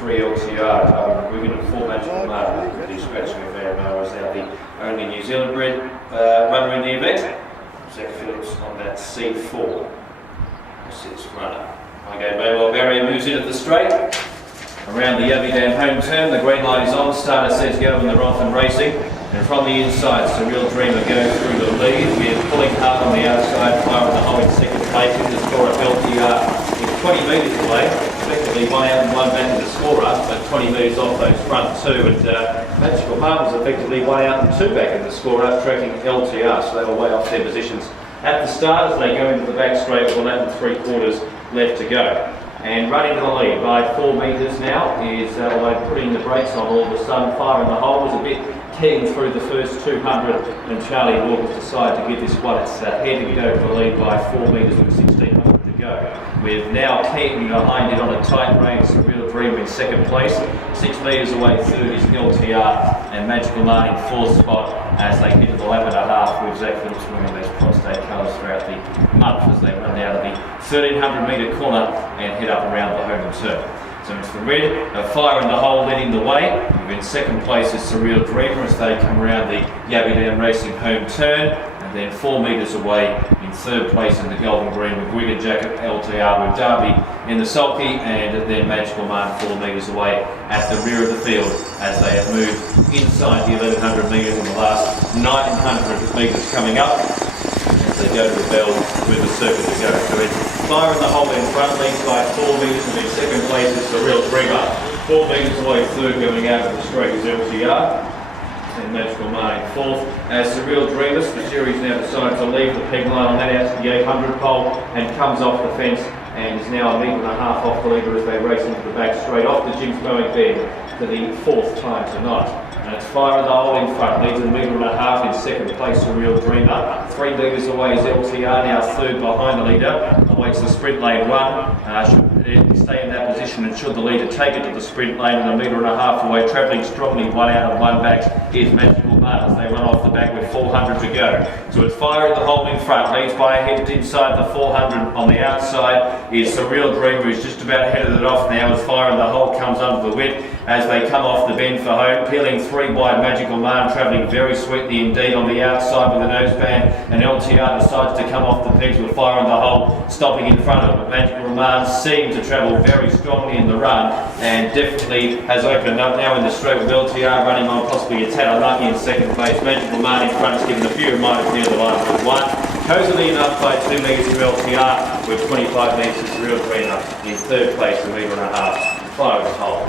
3 Elteearr, we're going to 4 Magical Marn. He's scratching a fair amount, is now the only New Zealand bred runner in the event. Zach Phillips on that C4. Sits runner. Okay, Mobile Barrier moves in at the straight. Around the Yabby Dam home turn, the green light is on, starter says go and they're off and racing. And from the inside, Surreal Dreamer goes through the lead. We're pulling hard on the outside, firing the hole in second place. In the score of Elteearr is 20 metres away. Effectively one out and one back to the scorer, but 20 metres off those front two. And Magical Marn was effectively one out and two back in the scorer, tracking Elteearr, so they were way off their positions at the start as they go into the back straight with 1 and 3/4 left to go. And running to the lead by 4 metres now is, although putting the brakes on all of a sudden, firing the hole was a bit keen through the first 200, and Charlie Walker's decided to give this one its head and go for the lead by 4 metres with 1600 to go. With now Keaton behind it on a tight rein, Surreal Dreamer in second place. 6 metres away third is Elteearr, and Magical Marn in fourth spot as they hit the lap and a half with Zach Phillips wearing these prostate colours throughout the month as they run out of the 1300 metre corner and head up around the home turn. So it's the red, a fire in the hole leading the way. In second place is Surreal Dreamer as they come around the Yabby Dam Racing home turn. And then 4 metres away in third place in the Golden Green with Wigan Jacket Elteearr with Derby in the sulky, and then Magical Marn 4 metres away at the rear of the field as they have moved inside the 1100 metres in the last 900 metres coming up. They go to the bell with the circuit to go. So it's fire in the hole in front, leads by 4 metres, and in second place is Surreal Dreamer. 4 metres away third, going out of the straight is Elteearr. And Magical Marn in fourth. As Surreal Dreamer, the series now decides to leave the peg line on that out to the 800 pole and comes off the fence and is now 1.5 metres off the leader as they race into the back straight off the Jim's Mowing Bed for the 4th time tonight. And it's fire in the hole in front, leads 1.5 metres in second place, Surreal Dreamer. 3 metres away is Elteearr, now third behind the leader. Awaits the sprint lane one. Should stay in that position, and should the leader take it to the sprint lane and 1.5 metres away, travelling strongly 1 out and 1 back is Magical Marn as they run off the back with 400 to go. So it's fire in the hole in front, leads by a head inside the 400. On the outside is Surreal Dreamer, who's just about headed it off now as fire in the hole comes under the whip as they come off the bend for home, peeling 3 wide. Magical Marn travelling very sweetly indeed on the outside with a noseband, and Elteearr decides to come off the pegs with fire in the hole, stopping in front of it. But Magical Marn seemed to travel very strongly in the run and definitely has opened up now in the straight with Elteearr running on possibly a tad unlucky in second place. Magical Marn in front is given a few reminders near the line with 1. Cosily enough by 2 metres to Elteearr with 25 metres to Surreal Dreamer in third place, 1.5 metres. Fire in the hole.